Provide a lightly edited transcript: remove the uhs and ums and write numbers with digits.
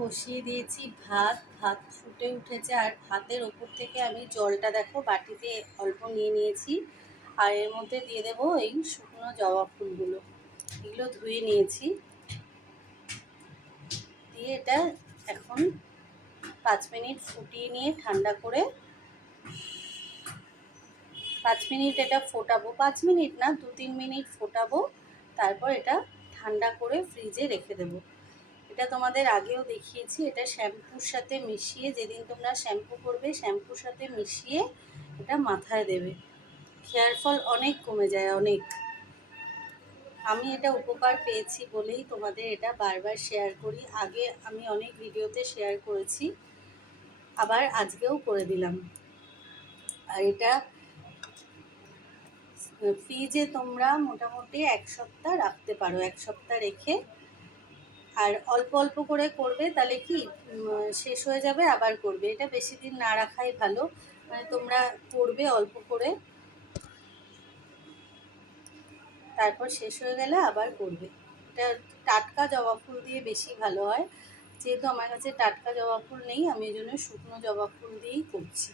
বসিয়ে দিয়েছি ভাত। ভাত ফুটে উঠেছে, আর ভাতের ওপর থেকে আমি জলটা দেখো বাটিতে অল্প নিয়ে নিয়েছি, আর এর মধ্যে দিয়ে দেবো এই শুকনো জবা ফুলগুলো। এগুলো ধুয়ে নিয়েছি, দিয়ে এটা এখন 5 মিনিট ফুটিয়ে নিয়ে ঠান্ডা করে 5 মিনিট এটা ফোটাবো। 5 মিনিট না, 2-3 মিনিট ফোটাবো। তারপর এটা ঠান্ডা করে ফ্রিজে রেখে দেবো। এটা তোমাদের আগেও দেখিয়েছি। এটা শ্যাম্পুর সাথে মিশিয়ে, যেদিন তোমরা শ্যাম্পু করবে শ্যাম্পুর সাথে মিশিয়ে এটা মাথায় দেবে। হেয়ার ফল অনেক কমে যায়, অনেক। আমি এটা উপকার পেয়েছি বলেই তোমাদের এটা বারবার শেয়ার করি। আগে আমি অনেক ভিডিওতে শেয়ার করেছি, আবার আজকেও করে দিলাম। আর এটা ফ্রিজে তোমরা মোটামুটি 1 সপ্তাহ রাখতে পারো। 1 সপ্তাহ রেখে, আর অল্প অল্প করে করবে, তাহলে কি শেষ হয়ে যাবে আবার করবে। এটা বেশি দিন না রাখাই ভালো। মানে তোমরা করবে অল্প করে, তারপর শেষ হয়ে গেলে আবার করবে। এটা টাটকা জবা ফুল দিয়ে বেশি ভালো হয়। যেহেতু আমার কাছে টাটকা জবা ফুল নেই, আমি এই জন্য শুকনো জবা ফুল দিয়েই করছি।